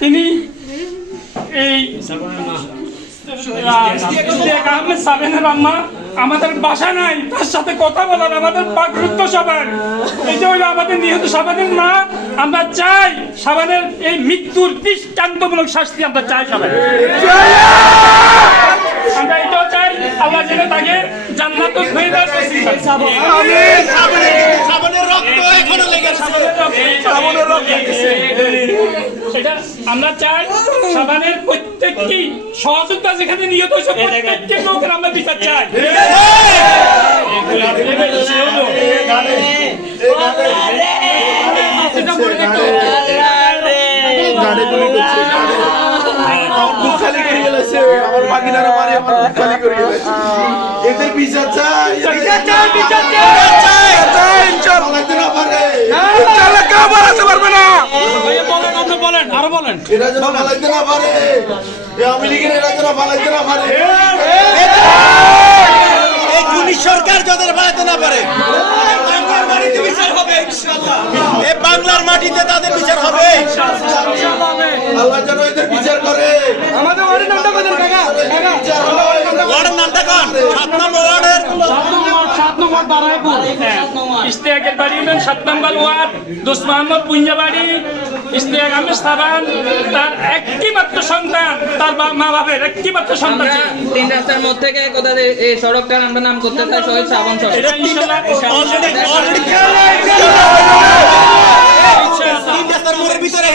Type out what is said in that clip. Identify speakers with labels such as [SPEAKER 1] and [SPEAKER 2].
[SPEAKER 1] তিনি এই আহমেদ সাবেনের আম্মা আমাদের বাসা নাই তার সাথে কথা বলার আমাদের পাকরুদ্ধ সবার। যে হইল আমাদের নিহত সাবানের মা আমরা চাই সাবানের এই মৃত্যুর দৃষ্টান্তমূলক শাস্তি আমরা চাই সবাই আমরা এটাও চাই আল্লাহ যেন তাকে নসিব
[SPEAKER 2] সাবানের রক্ত এখনও লেগে আছে।
[SPEAKER 1] আমরা চাই সাবানের প্রত্যেকটি সহযোগিতা যেখানে নিহত হয়েছে প্রত্যেকটি লোকের আমরা বিচার চাই।
[SPEAKER 3] করে আমার মারি আমার খালি করে গেলেছে বিচার চাই বিচার চাই বিচার চাই ইনশাআল্লাহ পালাইতে না পারে ইনশাআল্লাহ কেউ পালাতে পারবে না
[SPEAKER 2] বলেন আপনি বলেন
[SPEAKER 3] এরা যেন পালাইতে না পারে আওয়ামী লীগের এরা যেন পালাইতে না পারে
[SPEAKER 2] এই সরকার যাদের বাড়াতে না পারে বাংলার মাটিতে বিচার হবে ইনশাআল্লাহ এই বাংলার মাটিতে তাদের বিচার হবে
[SPEAKER 3] আল্লাহ যেন এদের বিচার করে আমাদের ওয়ার্ডের নামটা বলেন কাকা
[SPEAKER 2] ওয়ার্ডের নামটা কোন সাত নম্বর ওয়ার্ডের
[SPEAKER 1] বাড়ি সাত নম্বর ওয়ার্ড দোস্ত মোহাম্মদ পুঞ্জাবাড়ি ইশতিয়াক আহমেদ সাবান তার একটি মাত্র সন্তান তার মা বাপের একটি মাত্র সন্তান
[SPEAKER 4] তিন রাস্তার মধ্যে থেকে কোথা থেকে এই সড়কটার আমরা নাম করতে চাই শহীদ সড়ক
[SPEAKER 1] এটা
[SPEAKER 2] তিন রাস্তার মোড়ের ভিতরে